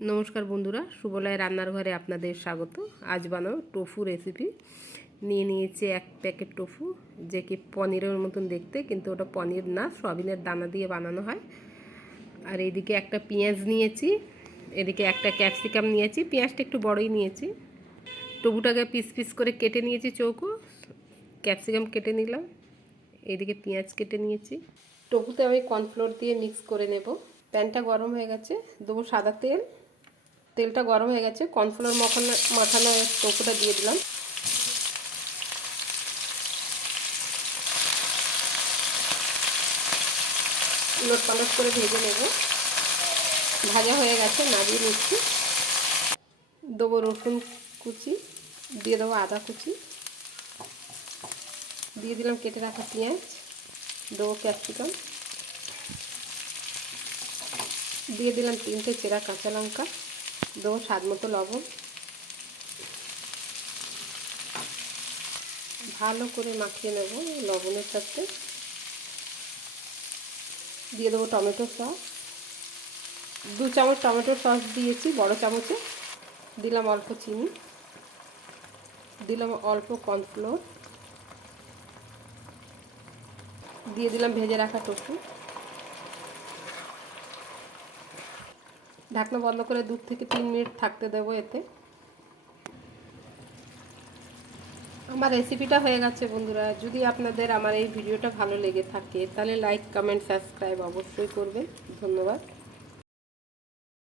নমস্কার বন্ধুরা, সুবলয় রান্নার ঘরে আপনাদের স্বাগত। আজ বানাবো টোফু রেসিপি। নিয়ে নিয়েছি এক প্যাকেট টোফু, যে কি পনিরের মতন দেখতে, কিন্তু ওটা পনির না, সয়াবিনের দানা দিয়ে বানানো হয়। আর এইদিকে একটা পেঁয়াজ নিয়েছি, এদিকে একটা ক্যাপসিকাম নিয়েছি, পেঁয়াজটা একটু বড়ই নিয়েছি। টোফুটাকে পিস পিস করে কেটে নিয়েছি চৌকো, ক্যাপসিকাম কেটে নিলাম, এইদিকে পেঁয়াজ কেটে নিয়েছি। টোফুতে আমি কর্নফ্লোর দিয়ে মিক্স করে নেব। প্যানটা গরম হয়ে গেছে, দেবো সাদা তেল। তেলটা গরম হয়ে গেছে, কর্নফ্লোর মাখানো টোফুটা দিয়ে দিলাম। উলট পালট করে ভেজে নেব। ভাজা হয়ে গেছে, নামিয়ে নিচ্ছি। দেবো রসুন কুচি, দিয়ে দেবো আদা কুচি, দিয়ে দিলাম কেটে রাখা পেঁয়াজ, দেবো ক্যাপসিকাম, দিয়ে দিলাম 3টে চেরা কাঁচা লঙ্কা, দেবো স্বাদ মতো লবণ। ভালো করে মাখিয়ে নেব লবণের সাথে। দিয়ে দেবো টমেটো সস, 2 চামচ টমেটো সস দিয়েছি বড় চামচে। দিলাম অল্প চিনি, দিলাম অল্প কর্নফ্লোর, দিয়ে দিলাম ভেজে রাখা টোফু। ঢাকনা বন্ধ করে 2 থেকে 3 মিনিট থাকতে দেবো এতে। আমার রেসিপিটা হয়ে গেছে বন্ধুরা। যদি আপনাদের আমার এই ভিডিওটা ভালো লেগে থাকে তাহলে লাইক, কমেন্ট, সাবস্ক্রাইব অবশ্যই করবেন। ধন্যবাদ।